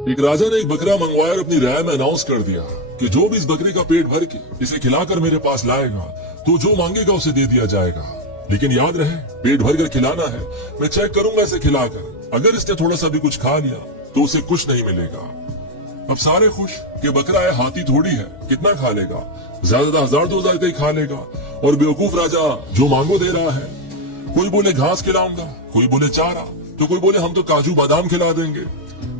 एक राजा ने एक बकरा मंगवाया और अपनी राय में अनाउंस कर दिया कि जो भी इस बकरे का पेट भर के इसे खिलाकर मेरे पास लाएगा तो जो मांगेगा उसे दे दिया जाएगा, लेकिन याद रहे पेट भर कर खिलाना है। मैं चेक करूंगा इसे खिलाकर, अगर इसने थोड़ा सा भी कुछ खा लिया तो उसे कुछ नहीं मिलेगा। अब सारे खुश कि बकरा है, हाथी थोड़ी है, कितना खा लेगा, ज्यादा 1000-2000 का ही खा लेगा। और बेवकूफ राजा जो मांगो दे रहा है। कोई बोले घास खिलाऊंगा, कोई बोले चारा, तो कोई बोले हम तो काजू बादाम खिला देंगे।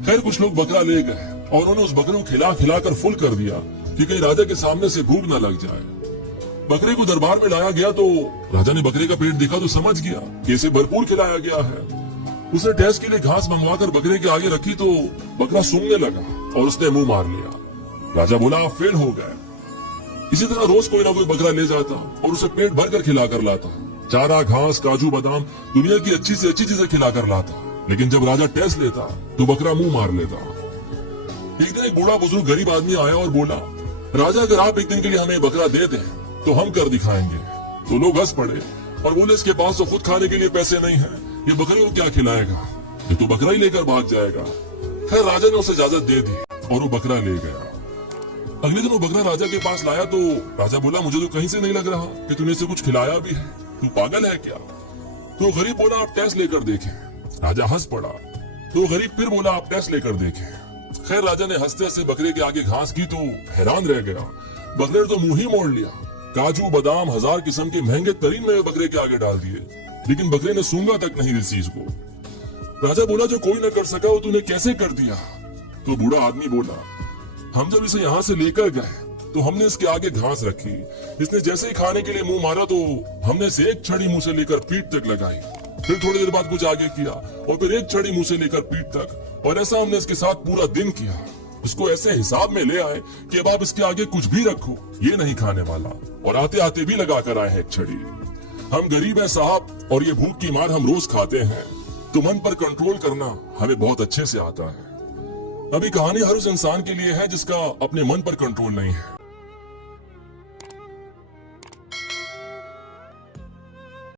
खैर कुछ लोग बकरा ले गए और उन्होंने उस बकरे को खिला खिला कर फुल कर दिया कि कहीं राजा के सामने से भूख न लग जाए। बकरे को दरबार में लाया गया तो राजा ने बकरे का पेट देखा तो समझ गया कि इसे भरपूर खिलाया गया है। उसने टेस्ट के लिए घास मंगवाकर बकरे के आगे रखी तो बकरा सूंघने लगा और उसने मुंह मार लिया। राजा बोला आप फेल हो गए। इसी तरह रोज कोई ना कोई बकरा ले जाता और उसे पेट भर कर खिला कर लाता, चारा, घास, काजू बादाम, दुनिया की अच्छी से अच्छी चीजें खिला कर लाता। लेकिन जब राजा टेस्ट लेता तो बकरा मुंह मार लेता। एक दिन एक बूढ़ा बुजुर्ग गरीब आदमी आया और बोला, राजा अगर आप एक दिन के लिए हमें बकरा दे दें तो हम कर दिखाएंगे। तो लोग हंस पड़े और बोले इसके पास तो खुद खाने के लिए पैसे नहीं है, ये बकरे को क्या खिलाएगा, ये तो बकरा ही लेकर भाग जाएगा। खैर राजा ने उसे इजाजत दे दी और वो बकरा ले गया। अगले दिन वो बकरा राजा के पास लाया तो राजा बोला मुझे तो कहीं से नहीं लग रहा कि तूने इसे कुछ खिलाया भी है, तू पागल है क्या। तो गरीब बोला आप टेस्ट लेकर देखें। राजा हंस पड़ा। तो गरीब फिर बोला आप टेस्ट लेकर देखें। खैर राजा ने हंसते हंसते बकरे के आगे घास की तो हैरान रह गया। बकरे ने तो मुंह ही मोड़ लिया। काजू बादाम 1000 किस्म के महंगे तरीन में बकरे के आगे डाल दिए, लेकिन बकरे ने सूंघा तक नहीं इस चीज को। राजा बोला जो कोई न कर सका वो तूने कैसे कर दिया। तो बूढ़ा आदमी बोला हम जब इसे यहाँ से लेकर गए तो हमने इसके आगे घास रखी, इसने जैसे ही खाने के लिए मुंह मारा तो हमने इसे एक छड़ी मुंह से लेकर पीठ तक लगाई, फिर थोड़ी देर बाद कुछ आगे किया और फिर एक छड़ी मुंह से लेकर पीठ तक, और ऐसा हमने इसके साथ पूरा दिन किया। उसको ऐसे हिसाब में ले आए कि अब आप इसके आगे कुछ भी रखो ये नहीं खाने वाला, और आते आते भी लगा कर आए हैं एक छड़ी। हम गरीब हैं साहब और ये भूख की मार हम रोज खाते हैं, तो मन पर कंट्रोल करना हमें बहुत अच्छे से आता है। अभी कहानी हर उस इंसान के लिए है जिसका अपने मन पर कंट्रोल नहीं है।